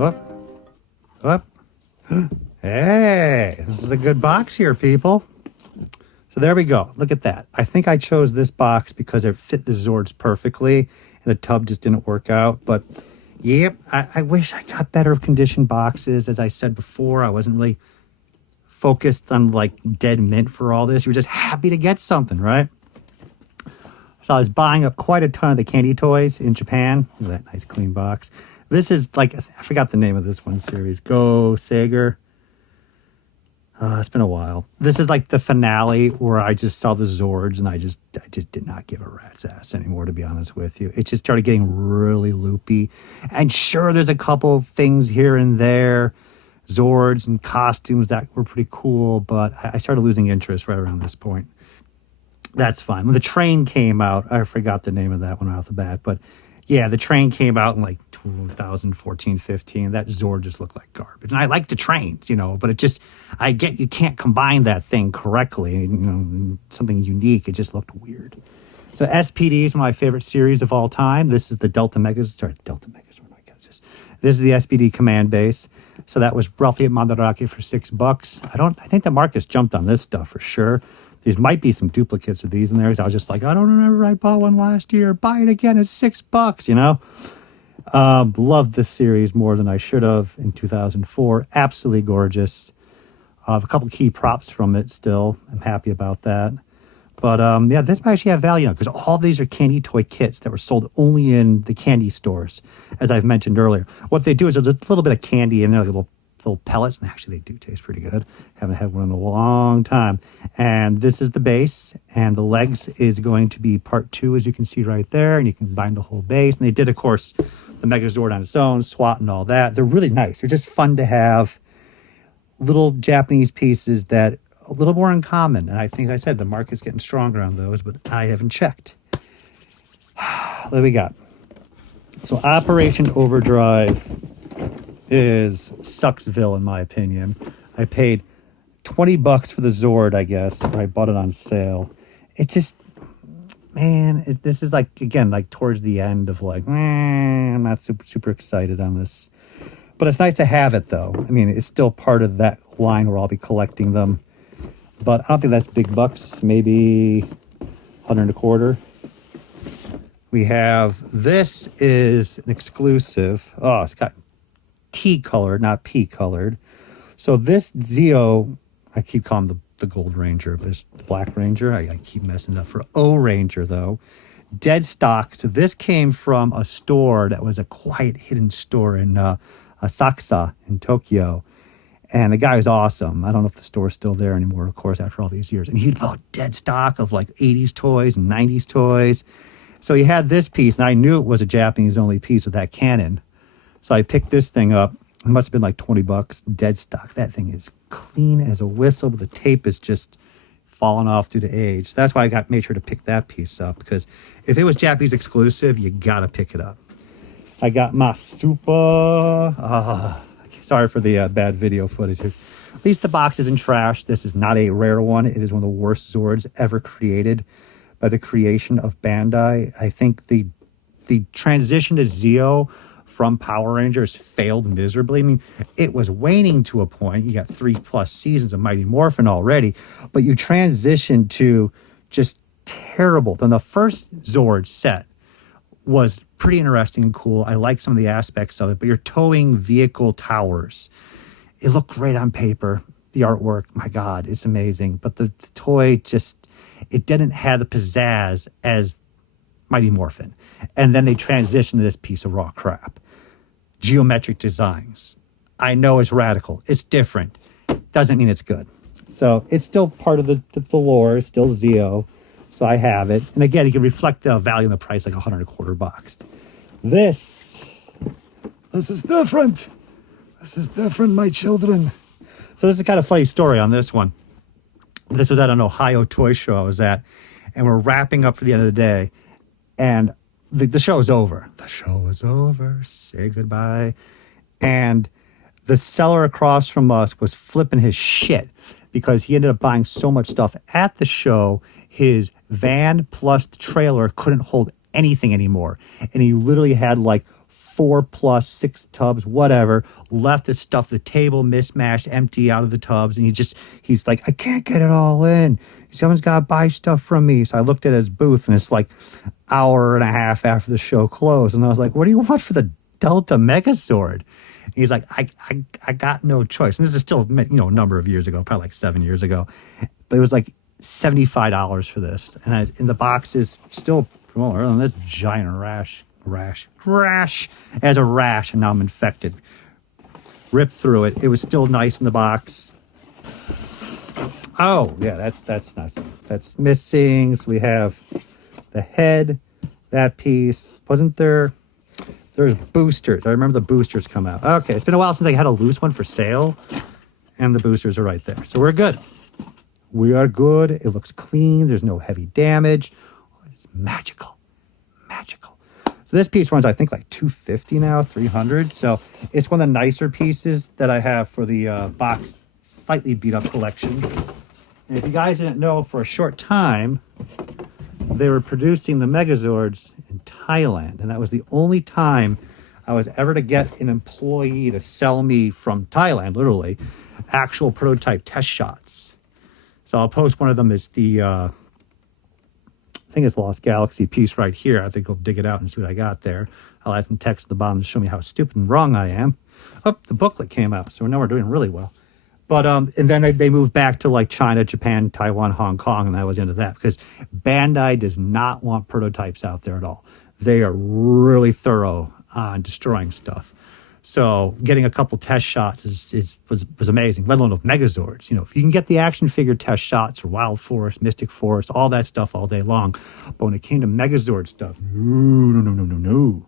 Up. Hey, this is a good box here, people. So there we go. Look at that. I think I chose this box because it fit the Zords perfectly, and the tub just didn't work out. But, yep, I wish I got better conditioned boxes. As I said before, I wasn't really focused on, like, dead mint for all this. You were just happy to get something, right? So I was buying up quite a ton of the candy toys in Japan. Look at that nice clean box. This is, like, I forgot the name of this one series. Go Sager. It's been a while. This is like the finale where I just saw the Zords and I just did not give a rat's ass anymore, to be honest with you. It just started getting really loopy. And sure, there's a couple things here and there, Zords and costumes that were pretty cool, but I started losing interest right around this point. That's fine. When the train came out, I forgot the name of that one right off the bat, but yeah, the train came out in like 2014, 15. That Zord just looked like garbage. And I like the trains, you know, but it just, I get you can't combine that thing correctly, you know, something unique. It just looked weird. So SPD is one of my favorite series of all time. This is the Delta Megazord. This is the SPD command base. So that was roughly at Mandarake for $6. I think the market's jumped on this stuff for sure. There might be some duplicates of these in there. So I was just like, I don't remember I bought one last year. Buy it again at $6, you know? Loved this series more than I should have in 2004. Absolutely gorgeous. A couple key props from it still. I'm happy about that. But yeah, this might actually have value because all these are candy toy kits that were sold only in the candy stores, as I've mentioned earlier. What they do is there's a little bit of candy in there, like little pellets, and actually they do taste pretty good. Haven't had one in a long time. And this is the base, and the legs is going to be part 2, as you can see right there, and you can combine the whole base. And they did, of course, the Megazord on its own, SWAT and all that. They're really nice. They're just fun to have. Little Japanese pieces that a little more uncommon. And I think I said the market's getting stronger on those, but I haven't checked. What do we got? So Operation Overdrive is Sucksville, in my opinion. I paid $20 for the Zord, I guess, or I bought it on sale. It just, man, this is like, again, like towards the end of like, I'm not super excited on this. But it's nice to have it, though. I mean, it's still part of that line where I'll be collecting them. But I don't think that's big bucks. Maybe 100 and a quarter. We have, this is an exclusive. Oh, it's got T-colored, not P-colored. So this Zeo, I keep calling him the Gold Ranger, but it's the Black Ranger. I keep messing up for O-Ranger, though. Dead stock. So this came from a store that was a quiet hidden store in Asakusa in Tokyo. And the guy was awesome. I don't know if the store's still there anymore, of course, after all these years. And he'd bought dead stock of like 80s toys and 90s toys. So he had this piece, and I knew it was a Japanese-only piece with that cannon. So I picked this thing up. It must have been like $20, dead stock. That thing is clean as a whistle, but the tape is just falling off due to age. So that's why I made sure to pick that piece up, because if it was Japanese exclusive, you got to pick it up. I got my super... sorry for the bad video footage. At least the box isn't trash. This is not a rare one. It is one of the worst Zords ever created by the creation of Bandai. I think the transition to Zeo from Power Rangers failed miserably. I mean, it was waning to a point. You got 3+ seasons of Mighty Morphin already, but you transitioned to just terrible. Then the first Zord set was pretty interesting and cool. I like some of the aspects of it, but you're towing vehicle towers. It looked great on paper. The artwork, my God, it's amazing. But the toy just, it didn't have the pizzazz as Mighty Morphin. And then they transitioned to this piece of raw crap. Geometric designs. I know it's radical. It's different. Doesn't mean it's good. So it's still part of the lore. It's still Zeo. So I have it. And again, you can reflect the value in the price, like 100 and a quarter bucks. This is different. This is different, my children. So this is kind of a funny story on this one. This was at an Ohio toy show I was at, and we're wrapping up for the end of the day, and the show is over. The show is over. Say goodbye. And the seller across from us was flipping his shit because he ended up buying so much stuff at the show, his van plus the trailer couldn't hold anything anymore. And he literally had like 4 plus 6 tubs, whatever, left his stuff at the table, mismatched, empty out of the tubs. And he's like, I can't get it all in. Someone's got to buy stuff from me. So I looked at his booth, and it's like hour and a half after the show closed. And I was like, what do you want for the Delta Megazord? And he's like, I got no choice. And this is still, a number of years ago, probably like 7 years ago. But it was like $75 for this. And in the box is still, well, this giant rash as a rash, and now I'm infected. Ripped through it. It was still nice in the box. Oh yeah, that's nice. That's missing. So we have the head, that piece. Wasn't there? There's boosters. I remember the boosters come out. Okay, it's been a while since I had a loose one for sale, and the boosters are right there. So we're good. We are good. It looks clean. There's no heavy damage. It's magical. So this piece runs, I think, like $250 now, $300. So it's one of the nicer pieces that I have for the box, slightly beat up collection. And if you guys didn't know, for a short time, they were producing the Megazords in Thailand. And that was the only time I was ever to get an employee to sell me from Thailand, literally, actual prototype test shots. So I'll post one of them as the... I think it's Lost Galaxy piece right here. I think I'll dig it out and see what I got there. I'll add some text at the bottom to show me how stupid and wrong I am. Oh, the booklet came out, so now we're doing really well. But and then they moved back to like China, Japan, Taiwan, Hong Kong, and that was the end of that, because Bandai does not want prototypes out there at all. They are really thorough on destroying stuff. So getting a couple test shots was amazing, let alone of Megazords. If you can get the action figure test shots or Wild Force, Mystic Force, all that stuff all day long. But when it came to Megazord stuff, no.